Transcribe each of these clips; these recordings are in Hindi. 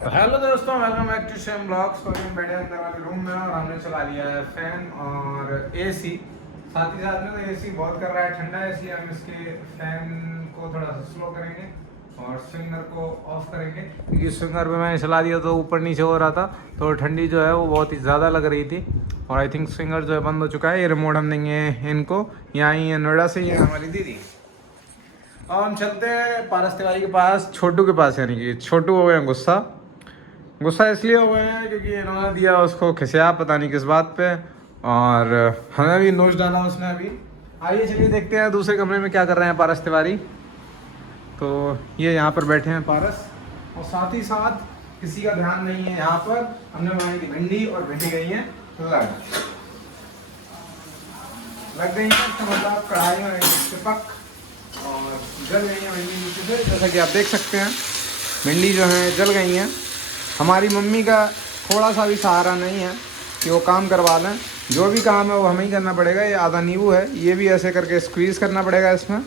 हेलो दोस्तों, वेलकम बैक टू शेम ब्लॉग्स। तो हम बैठे अंदर वाले रूम में और हमने चला लिया है फैन और एसी। साथ ही साथ में तो एसी बहुत कर रहा है ठंडा, इसलिए हम इसके फैन को थोड़ा सा स्लो करेंगे और स्विंगर को ऑफ करेंगे, क्योंकि स्विंगर पे मैंने चला दिया तो ऊपर नीचे हो रहा था, तो ठंडी जो है वो बहुत ही ज़्यादा लग रही थी। और आई थिंक स्विंगर जो है बंद हो चुका है। ये रिमोट हम देंगे इनको, यहाँ ही है नोएडा से, ये हमारी दीदी। और हम चलते हैं पारस तिवारी के पास, छोटू के पास, यानी कि छोटू हो गए हैं गुस्सा इसलिए हो गए हैं क्योंकि इन्होंने दिया उसको खिसिया, पता नहीं किस बात पे, और हमें भी नोच डाला उसने अभी। आइए चलिए देखते हैं दूसरे कमरे में क्या कर रहे हैं पारस तिवारी। तो ये यहाँ पर बैठे हैं पारस, और साथ ही साथ किसी का ध्यान नहीं है यहाँ पर। हमने बनाई थी भिंडी और भिंडी गई है लग गई है, तो मतलब कढ़ाई में चिपक और जल गई है भिंडी नीचे से। जैसा कि आप देख सकते हैं भिंडी जो है जल गई हैं। हमारी मम्मी का थोड़ा सा भी सहारा नहीं है कि वो काम करवा लें। जो भी काम है वो हमें ही करना पड़ेगा। ये आधा नींबू है, ये भी ऐसे करके स्क्वीज़ करना पड़ेगा इसमें।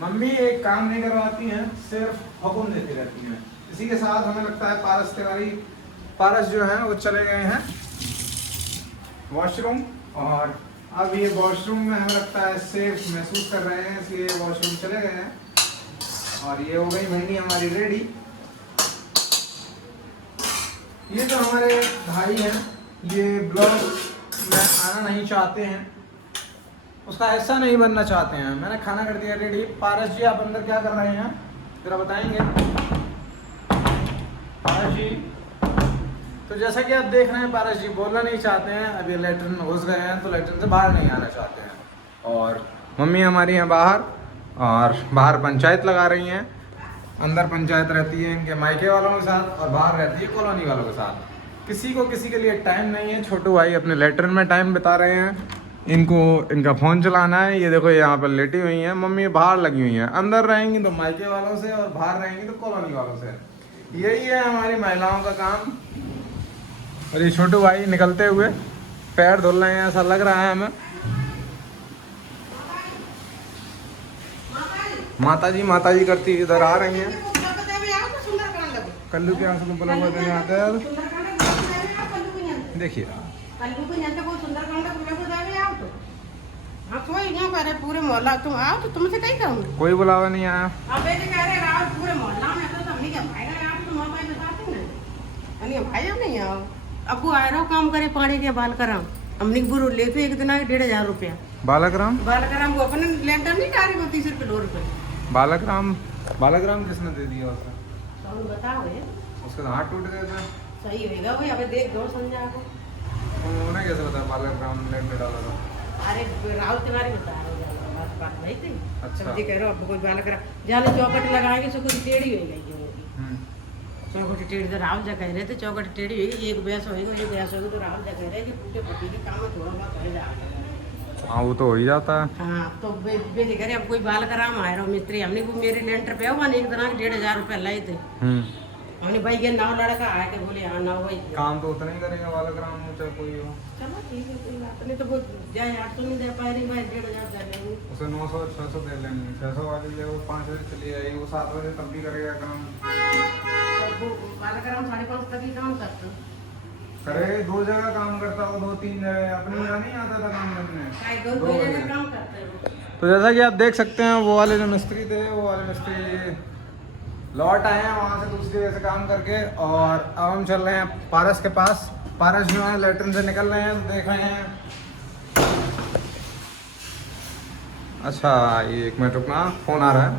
मम्मी एक काम नहीं करवाती हैं, सिर्फ हुक्म देती रहती हैं। इसी के साथ हमें लगता है पारस जो हैं वो चले गए हैं वॉशरूम, और अब ये वॉशरूम में हमें लगता है सेफ महसूस कर रहे हैं, इसलिए वॉशरूम चले गए हैं। और ये हो गई भिंडी हमारी रेडी। ये जो हमारे भाई हैं, ये ब्लॉग में आना नहीं चाहते हैं, उसका हिस्सा नहीं बनना चाहते हैं। मैंने खाना कर दिया रेडी। पारस जी आप अंदर क्या कर रहे हैं जरा बताएंगे पारस जी? तो जैसा कि आप देख रहे हैं पारस जी बोलना नहीं चाहते हैं। अब ये लैट्रिन में घुस गए हैं तो लैट्रिन से बाहर नहीं आना चाहते हैं। और मम्मी हमारी हैं बाहर, और बाहर पंचायत लगा रही हैं। अंदर पंचायत रहती है इनके मायके वालों के साथ और बाहर रहती है कॉलोनी वालों के साथ। किसी के लिए टाइम नहीं है। छोटू भाई अपने लैट्रिन में टाइम बिता रहे हैं, इनको इनका फ़ोन चलाना है। ये देखो यहाँ पर लेटी हुई हैं, मम्मी बाहर लगी हुई हैं। अंदर रहेंगी तो मायके वालों से और बाहर रहेंगी तो कॉलोनी वालों से। यही है हमारी महिलाओं का काम। और ये छोटू भाई निकलते हुए पैर धुल रहे हैं, ऐसा लग रहा है हमें। माता जी करती इधर आ रही हैं। कल्लू के आंसू को बोला हुआ देने आते हैं। देखिए पूरे मोहल्ला तुम आओ तो तुमसे कहीं कहूँ कोई बुलावा नहीं आया। पूरे मोहल्ला में तो हमने क्या भाई नहीं आओ। अब वो आए रहो काम करे पानी के बाल कराम हमने बुरु लेते एक दिन 1,500 रुपया। बालकराम वो अपने लेंटर नहीं डाली वो 30 रुपये 2 रुपये। बालकराम किसने दे दिया उसे? तो बताओ ये उसके तो हाथ टूट गए थे। सही होगा भाई। अबे देख दो संजय को उन्होंने कैसे बताया बालकराम ने लेट डाला था? अरे राहुल तिवारी बता रहे बात नहीं थी। अच्छा जी कह रहे हो अब कोई बाल करा जाने चौकट लगाएंगे सो कुछ टेढ़ी हो गई चौकट टेढ़ी। तो राहुल जा कह रहे थे चौकट टेढ़ी होगी, एक बैस होगी तो राहुल जा कह रहे कि पूछे पति के काम में थोड़ा बहुत हो जाएगा। हाँ वो तो हो ही जाता है। हाँ तो बेचे करे अब कोई बाल कराम आए रहो मिस्त्री हमने वो मेरे लेंटर पे हुआ एक दिन 1,500 रुपया लाए थे। हमने भाई ये 9 लड़का आया के बोले हाँ 9 वही काम तो उतना ही करेगा बालकराम में, चाहे कोई हो। चलो ठीक है कोई बात नहीं। तो वो जाए 800 नहीं दे पाए रही भाई 1,500 दे लेंगे उसे 900 600 दे लेंगे। 600 वाली ले वो 5 बजे चली आएगी, वो 7 बजे तब भी करेगा काम। तो वो बाल कराम 5:30 तक ही काम करते करे 2 जगह काम करता हो, 2-3 जगह। अपने यहाँ नहीं आता था काम करने। 2 जगह काम करते हो। तो जैसा कि आप देख सकते हैं वो वाले जो मिस्त्री थे, वो वाले मिस्त्री लौट आए हैं वहाँ से दूसरी जगह से काम करके। और अब हम चल रहे हैं पारस के पास। पारस जो है लैट्रिन से निकल रहे हैं, तो देख रहे हैं। अच्छा ये 1 मिनट रुकना, फ़ोन आ रहा है।